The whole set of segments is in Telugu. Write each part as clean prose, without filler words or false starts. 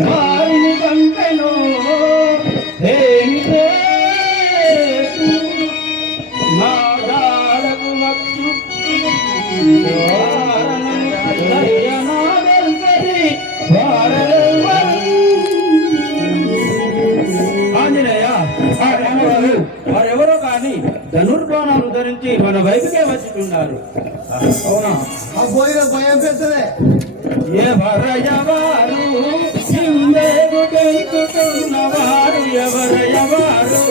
వారిని పంపెను నాడాలకు ఆంజనేయ వారెవరో కానీ ధనుర్బాణాలు ధరించి మన వైపుకే వచ్చుతున్నారు. అవునా? ఆ పోయిన భయం పెద్దదే. ఎవరయవారు సిందేగు తెలుసుకున్నవారు ఎవరయవారు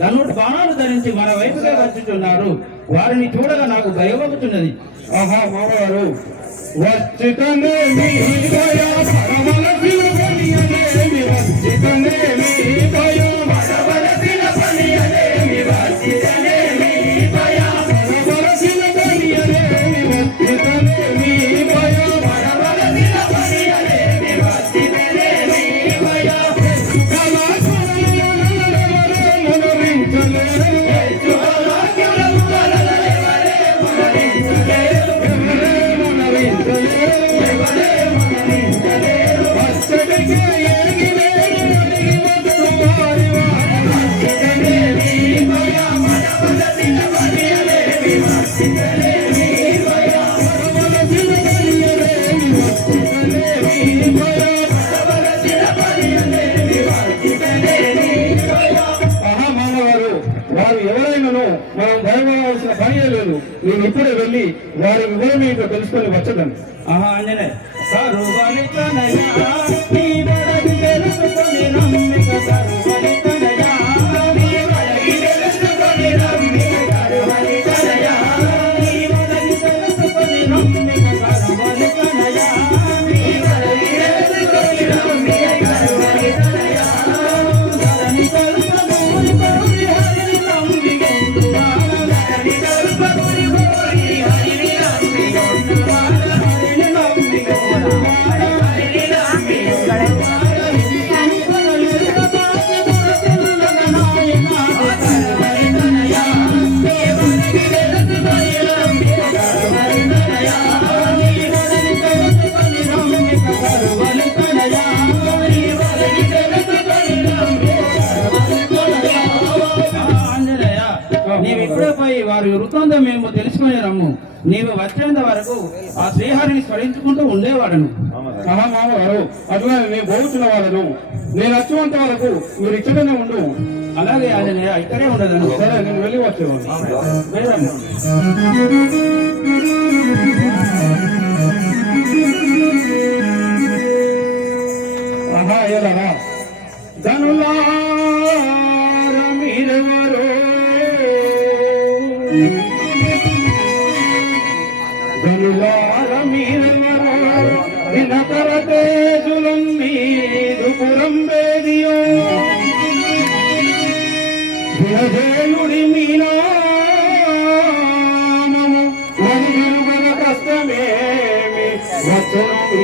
ధనుర్బాణాలు ధరించి మన వైపుగా వచ్చుతున్నారు. వారిని చూడగా నాకు భయమవుతున్నది. ఆహా మామగారు నేను ఇప్పుడే వెళ్ళి వారి వివరణ ఏంటో తెలుసుకొని వచ్చదాను. ఆహా అంజనే వారి వృత్తాంతం మేము తెలుసుకునే రమ్ము. నీవు వచ్చేంత వరకు ఆ శ్రీహరిని స్మరించుకుంటూ ఉండేవాడను. మామగారు అట్లా నేను పోతున్న వాళ్ళను నేను వచ్చేంత వరకు మీరు ఇక్కడనే ఉండు. అలాగే అదే ఇక్కడే ఉండదు. సరే నేను వెళ్ళి వచ్చేవాడు. ఆహా ఎలా ధనులా మీనామము కష్టమే వచ్చును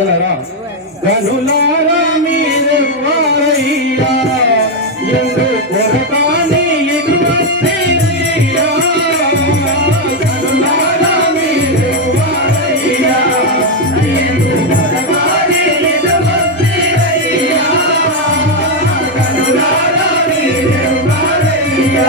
ఎలారా గనులారా మీరెవ్వారయ్యా ఎందు కొరకాని ఎదు వస్తేనయ్యా గనులారా మీరెవ్వారయ్యా ఎందు కొరకాని ఎదు వస్తేనయ్యా గనులారా మీరెవ్వారయ్యా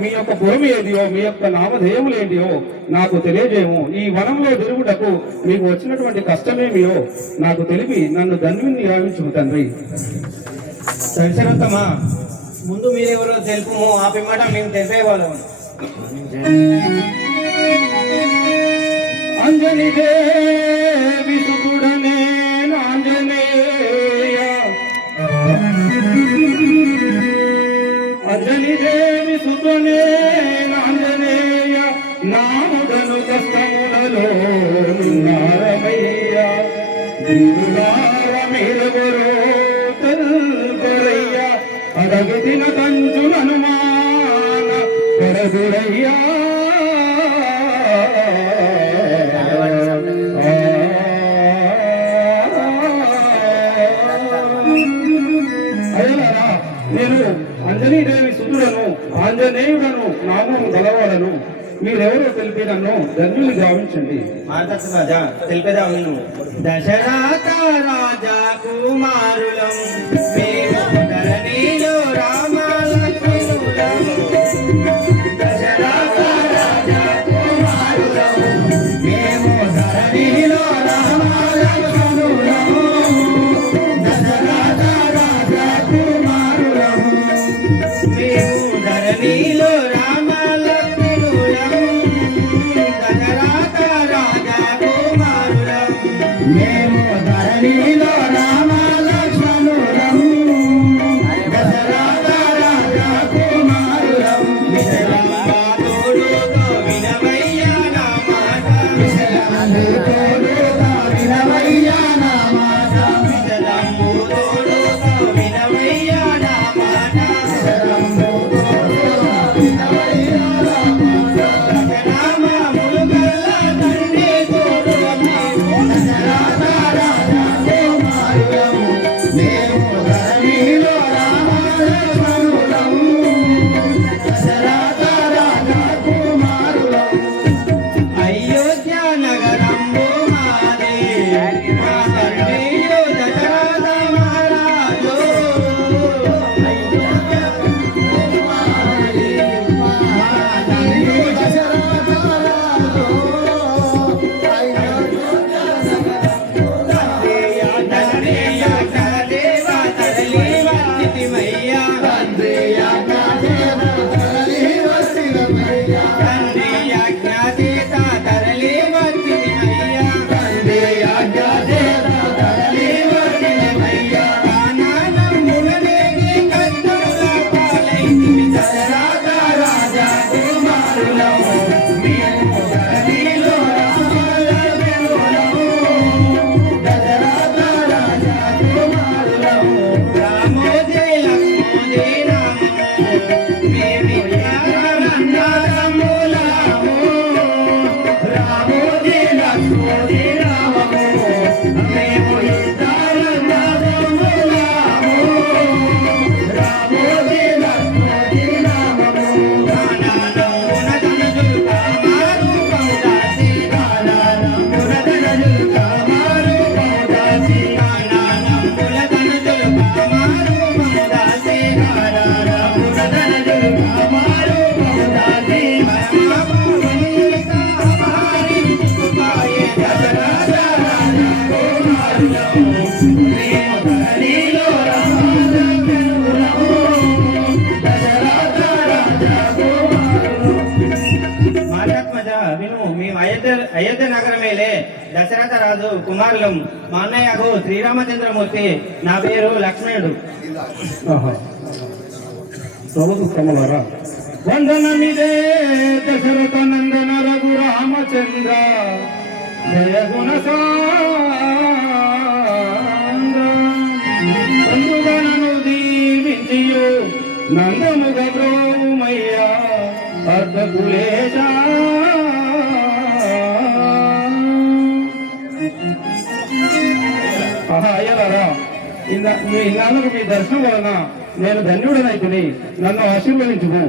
మీ యొక్క పురము ఏదియో మీ యొక్క నామధేయములు ఏంటియో నాకు తెలియజేయము. ఈ వనంలో తిరుగుటకు మీకు వచ్చినటువంటి కష్టమేమియో నాకు తెలిపి నన్ను ధన్యుని గావించుము తండ్రి. దశరథమా, ముందు మీరెవరో తెలుపుము, ఆ పిమ్మట మేము తెలిపేవాళ్ళం. అంజని దేవి సుతుడనే ఆంజనేయ, అంజని దేవి సుతునే ఆంజనేయ, నాముడను కష్టములలో నారమయ్య, దీవులార మీరెవరో తెలుపరయ్య, అడగతిన కంచుననుమాన పరదురయ్యా. నేను అంజనీదేవి సుతుడను ఆంజనేయుడను నామము గలవాడను, మీరెవరో తెలిపి నన్ను ధన్యుని గావించండి. మాతకు రాజా తెలిపేదా విను. దశరథ రాజా కుమారులం మేము ధరణిలో అయోధ్య నగరమేలే దశరథ రాజు కుమారులం మా అన్నయ్యకు శ్రీరామచంద్రమూర్తి నా పేరు లక్ష్మణుడు ప్రభుత్వములరా వందనమిదే దశరథ నందన రఘు రామచంద్ర జయ గుణ బంధుగణను దీవించియు నందముగ బ్రోమయ్యా అర్ధకులేశ అయ్యలారా మీ నాన్నకు మీ దర్శనం వలన నేను ధన్యుడనైతిని నన్ను ఆశీర్వదించుము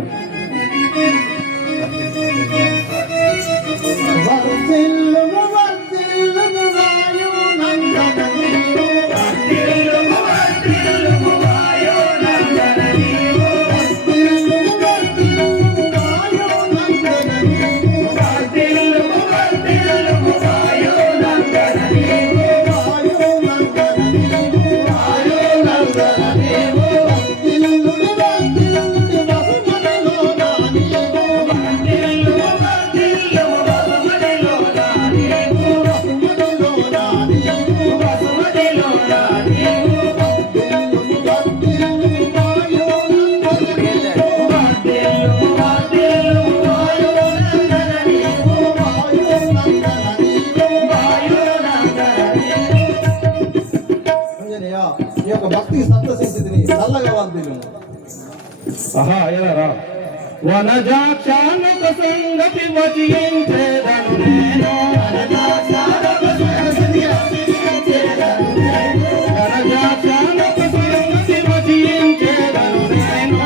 భక్తి సప్తశక్తిని చల్లగా వాద్యులు అయ్యలారా వనజాక్షానక సంగతి వచించేదను నేను వనజాక్షానక సంగతి వచించేదను నేను వనజాక్షానక సంగతి వచించేదను నేను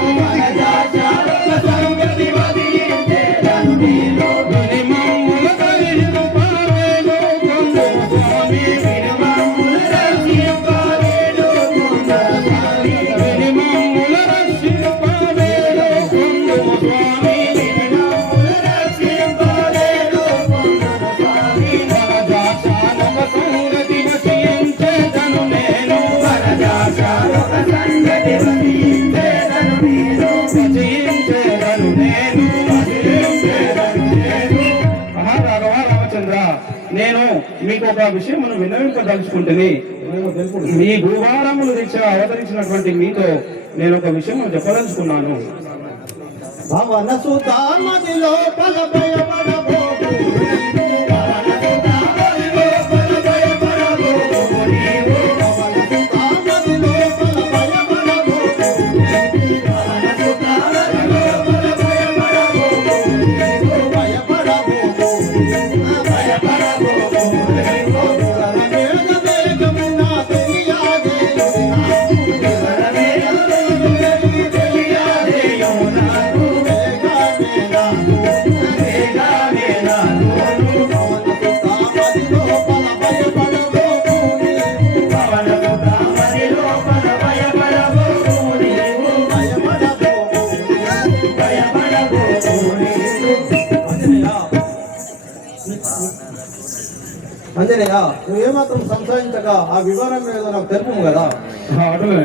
వినిమమ్ముల కరిను పావేగో కొంగు స్వామి వినిమమ్ముల రక్షించు పావేగో కొంగు స్వామి వినిమమ్ముల రక్షించు పావేగో కొంగు స్వామి వినిమమ్ముల రక్షించు పావేగో కొంగు స్వామి వనజాక్షానక సంగతి వచించేదను నేను వనజాక్షానక సంగతి వచించేదను నేను వచించేదను నేను రామచంద్ర నేను మీకు ఒక విషయం విన్నవింపదలుచుకుంటుంది మీ భూభారములు దీక్ష అవతరించినటువంటి మీతో నేను ఒక విషయం చెప్పదలుచుకున్నాను భవన సుధామదిలో పల భయపడబోకు అంజనేయ నువ్వేమాత్రం సంసారించగా ఆ వివరం ఏదో నాకు తెలుపు కదా అటులే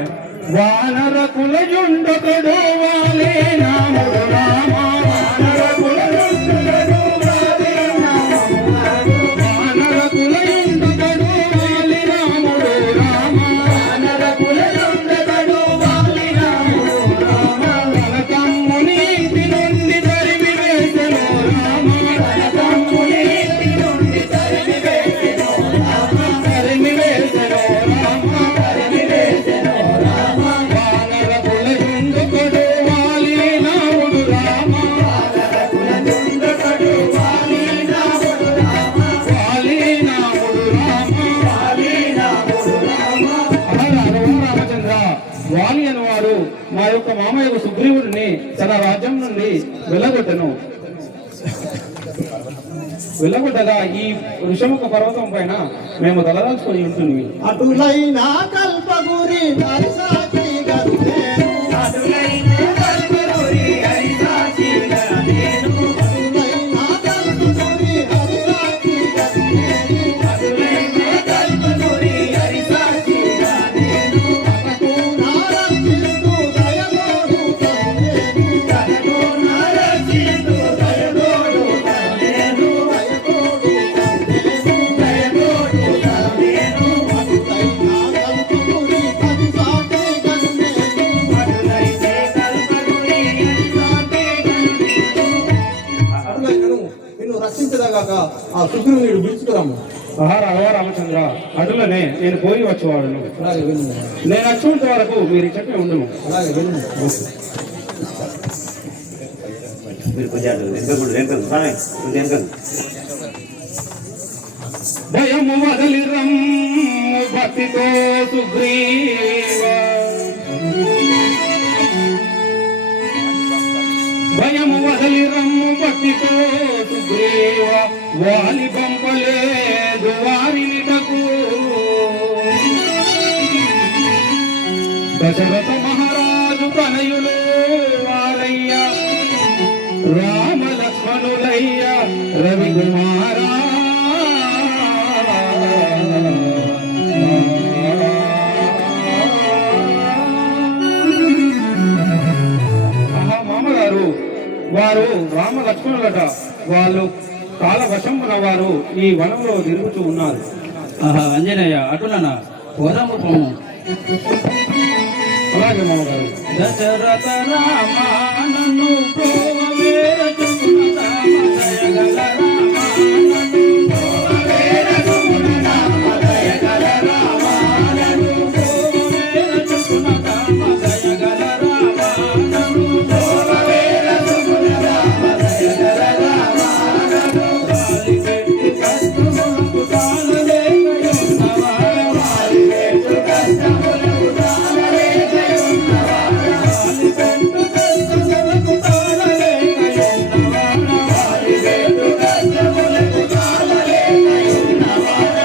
వానర కులజుండకుడు వాలే నాముడు రామ వానర కులజుండకుడు వాలే నాముడు వానర కులజుండకుడు వాలే నాముడు రామ వానర కులజుండకుడు వాలే నాముడు రామ వనకమ్ముని ఇంటి నుండి తరిమి వేసెను రామ వనకమ్ముని ఇంటి నుండి తరిమి వేసెను రామ తరిమి వేసెను రామ తరిమి వేసెను రామ వానర కులజుండకుడు వాలే నాముడు రామ వానర కులజుండకుడు వాలే నాముడు రామ వాలే నాముడు రామ వాలే నాముడు రామ రామచంద్ర వాలి అనువారు మా యొక్క మామయ్య సుగ్రీవుడిని తన రాజ్యం నుండి వెళ్ళగొట్టగా ఈ ఋషముఖ పర్వతం పైన మేము తలదాచుకొని ఉంటుంది అటులైన కల్పగురి నరసాచి గరుడేను అటులైన కల్పగురి హరిసాచి గరుడేను అటులైన కల్పగురి హరిసాచి గరుడేను అటులైన కల్పగురి హరిసాచి గరుడేను తనకు నారచిందు దయగోడు తన్నేను తనకు నారచిందు దయగోడు తన్నేను దయగోడు ఆ సుగ్రీవుని పిలుచుకురాము. రామచంద్ర, అటులనే నేను పోయి వచ్చేవాడును. అలాగే వెళ్ళు. నేను వచ్చేంత వరకు మీరు ఇచ్చటే ఉండును. అలాగే వెళ్ళు. భయము వదలి రమ్ము భక్తితో సుగ్రీవ, భయము వదలి రమ్ము భక్తితో సుగ్రీవ, వాలి పంపలేదు వారినిటకు. దశరథ మహారాజు తనయులు వారయ్య, రామ లక్ష్మణులయ్య రవికుమారా. మామగారు, వారు రామ లక్ష్మణులట. వాళ్ళు కాలవశమున వారు ఈ వనంలో తిరుగుతూ ఉన్నారు. అంజనేయ, అటులనా పోదాము. అలాగే మామగారు. దశరథ రామ నన్ను ప్రోవేర చుకున రామ దయగల రామ నన్ను ప్రోవేర చుకున రామ దయగల రామ నన్ను ప్రోవేర చుకున రామ దయగల రామ నన్ను ప్రోవేర చుకున రామ దయగల రామ నన్ను వాలి పెట్టి కష్టములకు తాళలేకయున్నవాడ, వాలి పెట్టు కష్టములకు తాళలేకయున్నవాడ, వాలి పెట్టు కష్టములకు తాళలేకయున్నవాడ, వాలి పెట్టు కష్టములకు తాళలేకయున్నవాడ,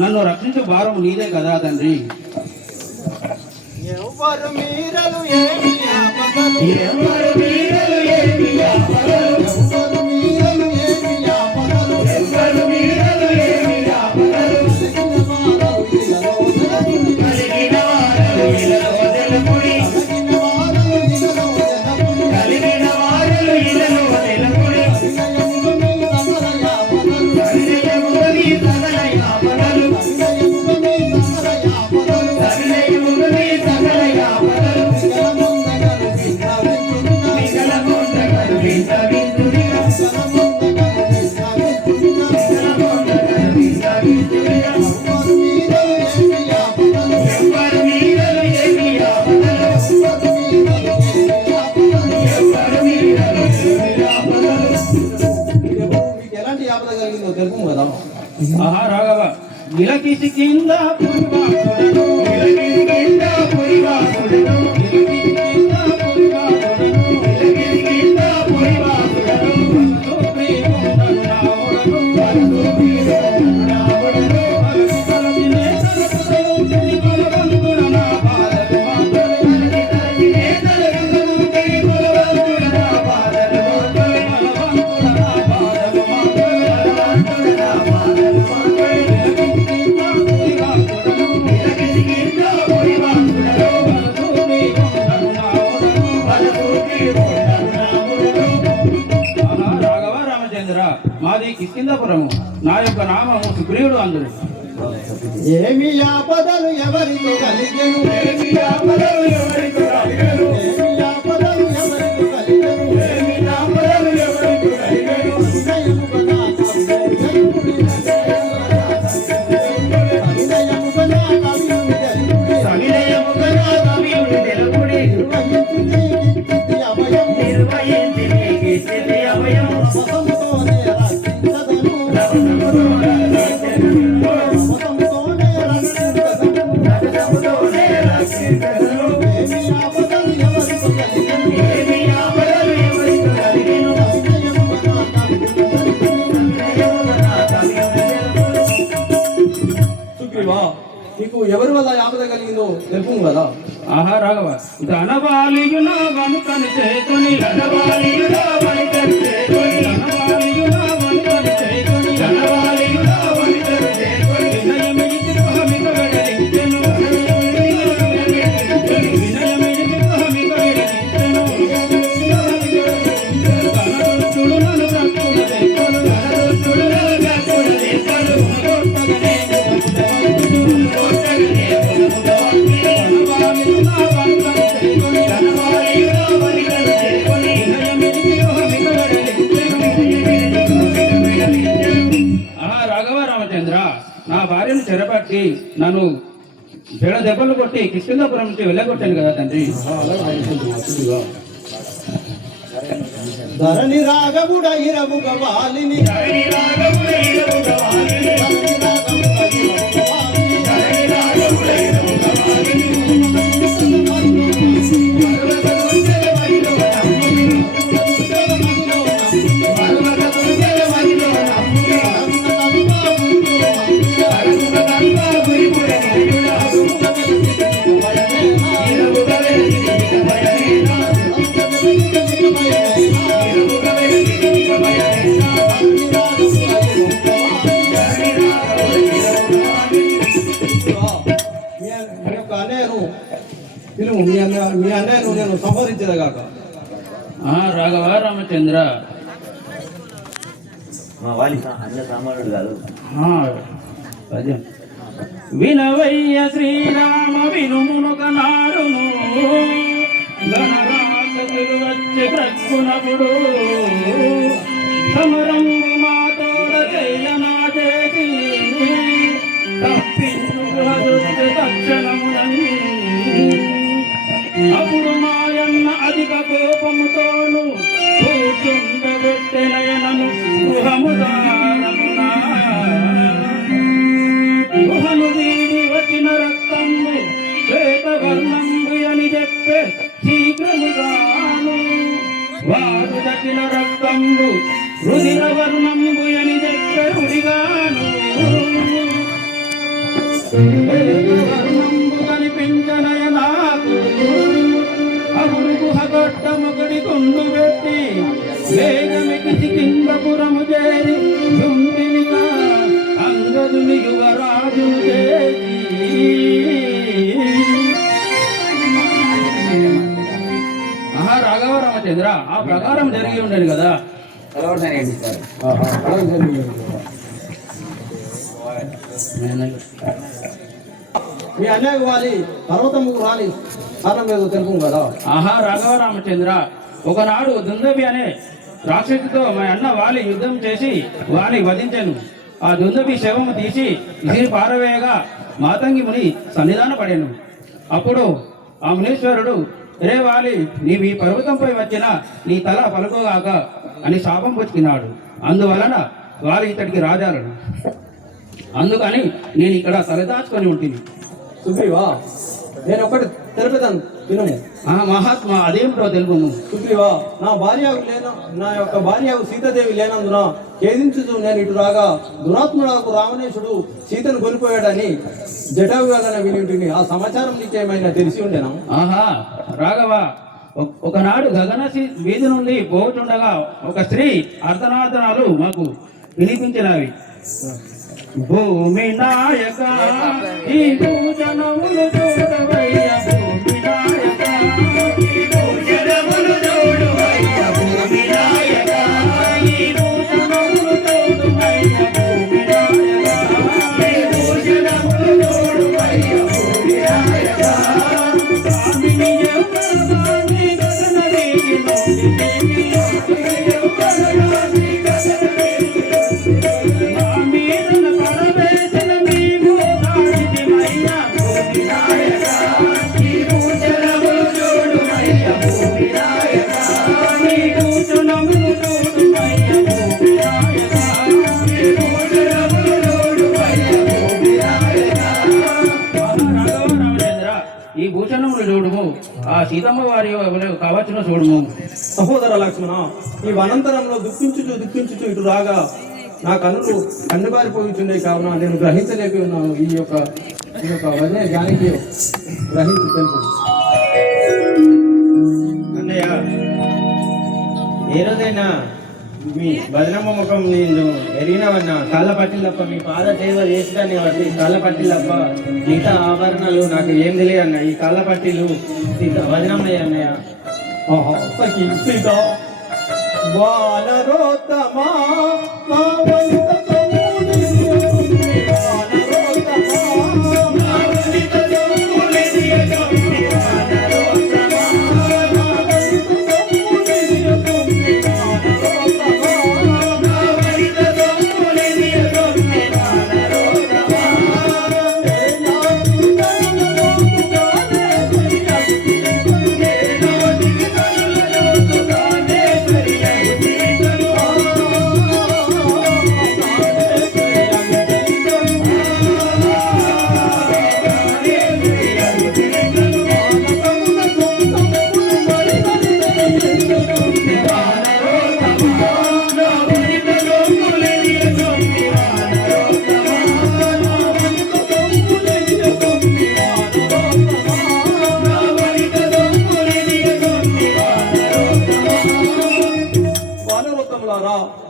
నన్ను రక్షించే భారం నీదే కదా తండ్రి. ఎవరు మీరలు ఏమి ఆపదలు, ఎవరు మీరలు ఏమి ఆపదలు, ఎవరు మీరలు ఏమి ఆపదలు, ఎవరు మీరలు ఏమి ఆపదలు, కలిగిన వారలు ఇలలో తెలుపుడి, కలిగిన వారలు ఇలలో తెలుపుడి, సరిదయముగని సకల ఆపదలు, సరిదయముగని సకల ఆపదలు, ఆహా రాఘవ ఇలకిసి కింద పురివాసుడను, ఇలకిసి కింద పురివాసుడను, ఇలకిసి కింద పురివాసుడను, ఇలకిసి కింద పురివాసుడను, వరసూపి ఉండన్నావుడను, వరసూపి ఉండన్నావుడను, వలసి తలచినే తలపుతయుంటిని బలవంతుడ నా పాదకు మాత్రమే, తలచినే తలవంతుని బలవంతుడ నా పాదకు మాత్రమే, బలవంతుడ నా పాదకు మాత్రమే, బలవంతుడ నా పాదకు మాత్రమే, ఇలకిసి కింద పురివాసుడను, ఇలకిసి కింద పురివాసుడను, వరసూపి ఉండన్నావుడను, వరసూపి ఉండన్నావుడను. ఆహా రాఘవ రామచంద్ర మాది కిష్కిందపురము, నా యొక్క నామము సుగ్రీవుడు అందుడు. ఏమి ఆపదలు ఎవరితో కలిగెను, ఏమి ఆపదలు ఎవరికి కలిగెను, ఏమి ఆపదలు ఎవరితో కలిగెను, ఏమి ఆపదలు ఎవరికి కలిగెను, హృదయముగా నా కవియుని తెలుపుడి, సవినయముగా నా కవియుని తెలుపుడి, నిర్వహించు నీకిచ్చితి అభయం, నిర్వహించి నీకు స్థితి అభయం, రసముతోనే రక్షించదను, రసముతోనే రసముతోనే రక్షించదను. రసముతోనే రక్షించెదను. ఏమి ఆపదలు ఎవరితో కలిగెను, ఏమి ఆపదలు ఎవరికి కలిగెను, హృదయముగా నా కవియుని తెలుపుడి. సవినయముగా నా కవియుని తెలుపుడి. సుగ్రీవా, నీకు ఎవరి వల్ల ఆపద కలిగిందో తెలుపు కదా. ఆహా రాఘవ ధనవాలియున వనుకని చేకొని, ధనవాలియుడా వనితను చేకొని, ధనవాలియున వనుకని చేకొని, ధనవాలియుడా వనితను చేకొని, వినయమిడిచి గృహమిక వెడలించెను, వినయమిడిచి గృహమిక వెడలించెను, ధనదుష్టుడు నన్ను ప్రక్కున తెక్కను, ధనదుష్టుడు నన్ను ప్రక్కున తెక్కను, కొట్టగనే కొట్టగనే ధనవాలియున వనుకని చేకొని, ధనవాలియుడా వనితను చేకొని, వినయమిడిచి గృహమిక వెడలించెను. ఆహా రాఘవ రామచంద్ర నా భార్యను చెరపట్టి నన్ను జడ దెబ్బలు కొట్టి కిష్కిందపురం నుంచి వెళ్ళగొట్టాను కదా తండ్రి. ధరణి రాగముడ ఇరముగ వాలిని, ధరణి రాగముడ ఇరముగ వాలిని, ధరణి రాగముడ ఇరముగ వాలిని, ధరణి రాగముడ ఇరముగ వాలిని, పర్వతదుర్గల మదిలో నమ్ముని, పర్వతదుర్గల మదిలో నమ్ముని, పరమున కల్ప గురిపుడ నిలుడా, ఇరముగ వెలిగి నిక భయమేనా, ఇరముగ వెలిగి నిక భయమేనా, ధరణి రాగముడ ఇరముగ వాలిని. మీ యొక్క అన్నయ్యను పిలువు, మీ అన్నయ్యను నేను సంహరించదగాక. రాఘవ రామచంద్ర మా వాలి అన్న సామానుడు కాదు. పద్యం వినవయ్య శ్రీరామ వినుమునొక నాడును గణరాక్షసులు వచ్చి ప్రక్కునప్పుడు సమరంబు మాతోడ చెయ్యనా చేసి తప్పించు గృహదృష్టి తక్షణమునని అప్పుడు మాయన్న అధిక కోపముతోను కూర్చుండబెట్టెనయనను గృహముదానమునా గుహను వీడి వచ్చిన రక్తంబు శ్వేతవర్ణంబు అని చెప్పే శీఘ్రముగాను వారు దక్కిన రక్తంబు రుధిర వర్ణంబు అని చెప్పే రుడిగాను వర్ణంబు కనిపించనయ నాకు అప్పుడు గుహగొట్టముగడి తుండు పెట్టి వేగమికి కిందపురము చేరి దుండినిగా అంగదుని యువరాజు చేసి రాఘవ రామచంద్ర ఆ ప్రకారం జరిగి ఉండేది కదా. మీ అన్నయ్య వాలి పర్వతము రాని కారణం ఏదో తెలుపు కదా. రాఘవ రామచంద్ర ఒకనాడు దుందబి అనే రాక్షసుతో మా అన్న వాలి యుద్ధం చేసి వాని వధించాను. ఆ దుందబి శవము తీసి ఇసిరి పారవేయగా మాతంగి ముని సన్నిధాన పడాను. అప్పుడు ఆ మునీశ్వరుడు రే వాలి నీవు ఈ పర్వతంపై వచ్చిన నీ తల పలుకోగాక అని శాపం పుచ్చుకున్నాడు. అందువలన వాలి ఇతడికి రాజాలను. అందుకని నేను ఇక్కడ తలదాచుకొని ఉంటుంది. సుగ్రీవా, నేను ఒకటి తెలుపుతాను వినుము. మహాత్మా అదేమిటో తెలుపుము. సుగ్రీవా, నా యొక్క భార్య సీతాదేవి లేనందున ఛేదించుచు నేను ఇటు రాగా దురాత్ముడు రావణేశుడు సీతను కొనిపోయాడని జటాయుగాలని విని ఆ సమాచారం నీకేమైనా తెలిసి ఉండేనా? ఆహా రాఘవ, ఒకనాడు గగన వీధి నుండి పోతుండగా ఒక స్త్రీ అర్ధనార్ధనాలు మాకు వినిపించినవి. భూమి నాయక ఈ భూజనములు చూడవయ్య, భూమి నాయక ఈ భూజనములు చూడవయ్య, భూమి నాయక ఈ భూజనములు చూడవయ్య, భూమి నాయక ఈ భూజనములు చూడవయ్య, భూమి నాయక స్వామిని ఎవరని గగన వీధి నుండి ఈ భూషణములు చూడుము, ఆ సీతమ్మ వారి కావచ్చును చూడుము. సహోదర లక్ష్మణ, ఈ వనంతరంలో దుఃఖించుచు ఇటు రాగా నా కన్నులు కన్నుబారిపోయించుండే కావున నేను గ్రహించలేక ఉన్నాను. ఈ యొక్క వదిలే జానకి గ్రహించి తెలుపు. అన్నయ్య, ఏ రోజైనా మీ బదనమ్మ ముఖం నేను ఎరిగినవన్నా కాళ్ళ పట్టిలు తప్ప, మీ పాద సేవ చేసిదాన్ని బట్టి కాళ్ళ పట్టిలు తప్ప మిగతా ఆభరణాలు నాకు ఏం తెలియదు అన్న. ఈ కాళ్ళ పట్టిలు వదనమ్మయ్య అన్నయ్య. సఖీ సీత వానరోత్తమా నా వంత సముని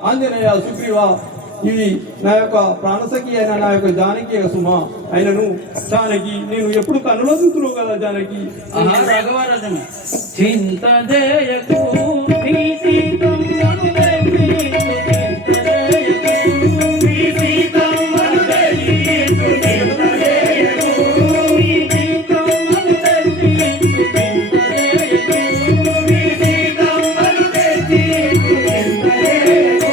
ఆంజనేయ సుగ్రీవ, ఇవి నా యొక్క ప్రాణసఖి అయిన నా యొక్క జానకి సుమ అయినను. జానకి, నేను ఎప్పుడు కన్నులో చూస్తున్నావు కదా జానకి. రాఘవరాజు చింత జయకు నీ సీతమ్మను దయచేయు, చింత జయకు నీ సీతమ్మను దయచేయు, చింత జయకు నీ సీతమ్మను దయచేయు, చింత జయకు నీ సీతమ్మను దయచేయు, చింత జయకు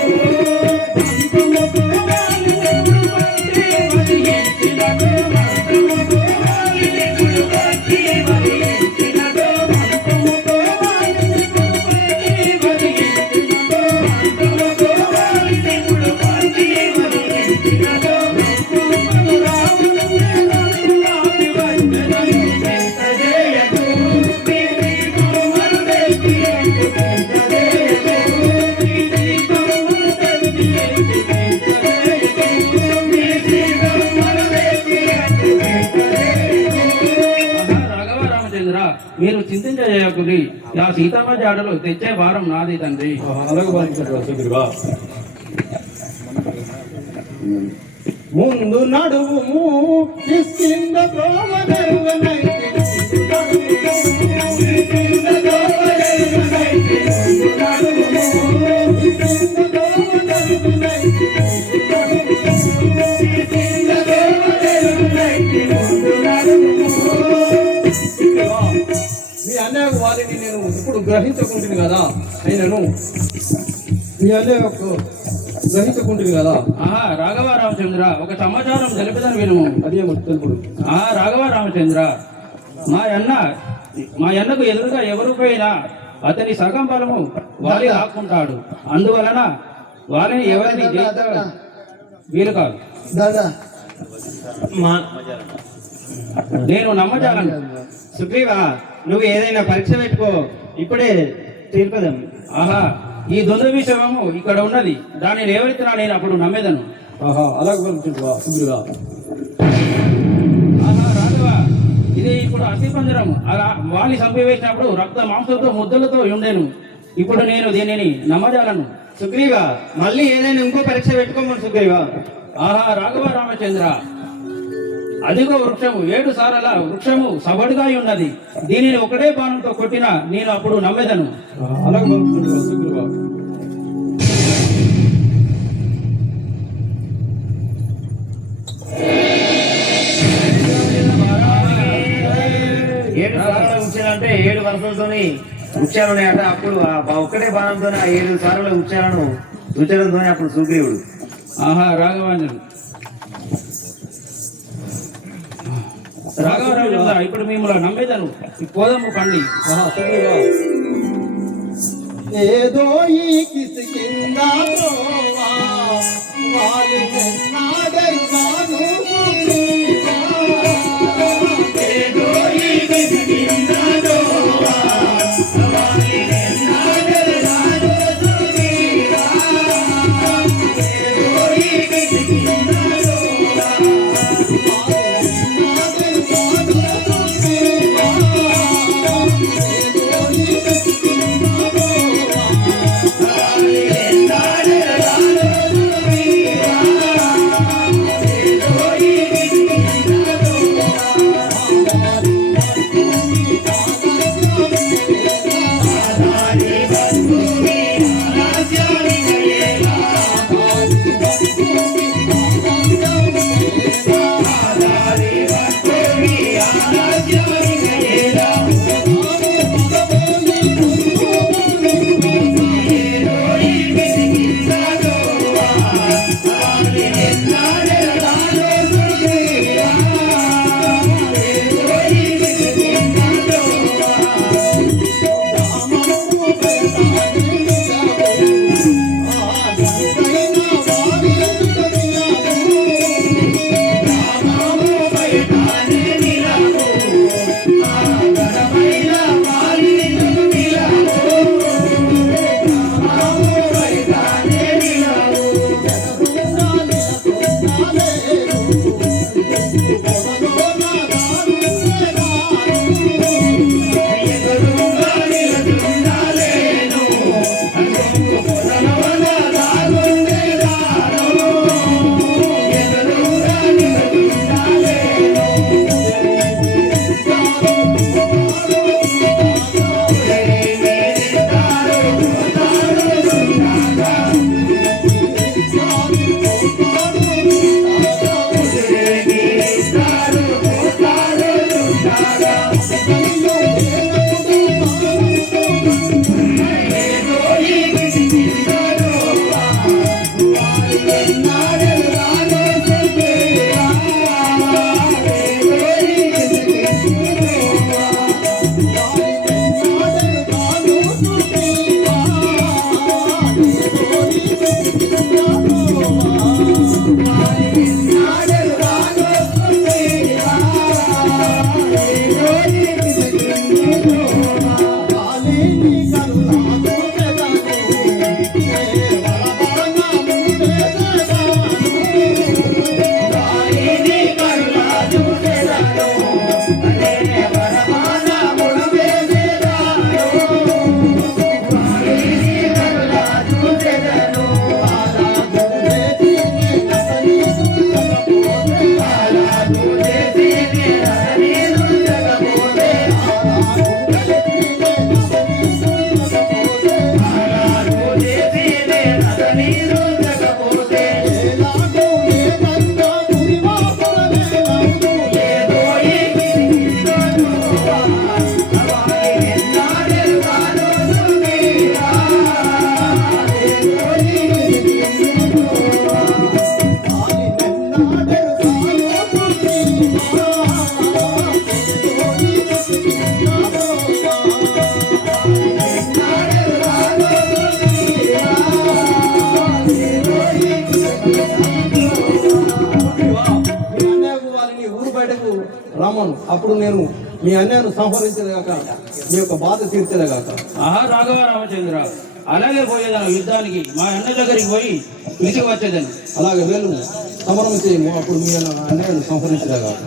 మీరు చింతించజేయకుడి, ఆ సీతమ్మ జాడలు తెచ్చే వారం నాది తండ్రి. ముందు నడువు మీ అన్నయ్య వారిని నేను ఇప్పుడు గ్రహించుకుంటుంది కదా అయినను మీ అన్నయ్య గ్రహించుకుంటుంది కదా. రాఘవ రామచంద్ర, ఒక సమాచారం తెలిపిదని వినుము. అదే తెలుపుడు. రాఘవ రామచంద్ర, మా అన్నకు ఎదురుగా ఎవరు పోయినా అతని సగం బలము వారి ఆక్కుంటాడు. అందువలన వారిని ఎవరిని వీలు కాదు. దాదా మా నేను నమ్మజాలను. సుగ్రీవా, నువ్వు ఏదైనా పరీక్ష పెట్టుకో, ఇప్పుడే తీర్పదాం. ఆహా, ఈ దొంగ విషయము ఇక్కడ ఉన్నది, దానిని ఎవరిచ్చినా నేను అప్పుడు నమ్మేదను. ఆహా, అలాగే పలుకుతుంటువా సుగ్రీవా? ఆహా రాఘవ, ఇది ఇప్పుడు అస్థిపంజరం. అలా వాలి చంపివేసినప్పుడు రక్త మాంసంతో ముద్దలతో ఉండేను. ఇప్పుడు నేను దీనిని నమ్మజాలను. సుగ్రీవా, మళ్ళీ ఏదైనా ఇంకో పరీక్ష పెట్టుకోమని సుగ్రీవా. ఆహా రాఘవ రామచంద్ర, అదిగో వృక్షము, 7 సారల వృక్షము సబడుగా ఉన్నది. దీనిని ఒకటే బాణంతో కొట్టినా నేను అప్పుడు నమ్మేదను. ఆహా, అలాగే పలుకుతుంటువా సుగ్రీవా? ఏడు సార్లు వృక్షాలంటే 7 వరుసలతోని వృక్షాలు ఉన్నాయట. అప్పుడు ఆ ఒక్కటే బాణంతో ఆ 7 సార్ల వృక్షాలను రుచడంతో అప్పుడు సుగ్రీవుడు ఆహా రాఘవాంజను, రాఘవ రామచంద్ర, ఇప్పుడు మిమ్మల్ని నమ్మేదను. పోదము పండి. ఆహా, సుగ్రీవా. ఏదో ఈ కిసికిందా త్రోవా, వాలి వెన్నాడెరుగాను సుగ్రీవా. ఏదో ఈ కిసికిందా త్రోవా, వాలి వెన్నాడెరుగాను సుగ్రీవా. ఏదో ఈ కిసికిందా త్రోవా, వాలి వెన్నాడెరుగాను సుగ్రీవా. ఏదో ఈ కిసికిందా త్రోవా, వాలి వెన్నాడెరుగాను సుగ్రీవా. ఏదో ఈ కిసికిందా త్రోవా. అప్పుడు నేను మీ అన్నయ్యను సంహరించలేగాక మీ యొక్క బాధ తీర్చలేగాక. ఆహా రాఘవ రామచంద్ర, అలాగే పోయేదాను యుద్ధానికి, మా అన్న దగ్గరికి పోయి పిలిచి వచ్చేదాన్ని. అలాగే వేలు సమరం చేయము, అప్పుడు మీ అన్నయ్యను సంహరించలేగాక.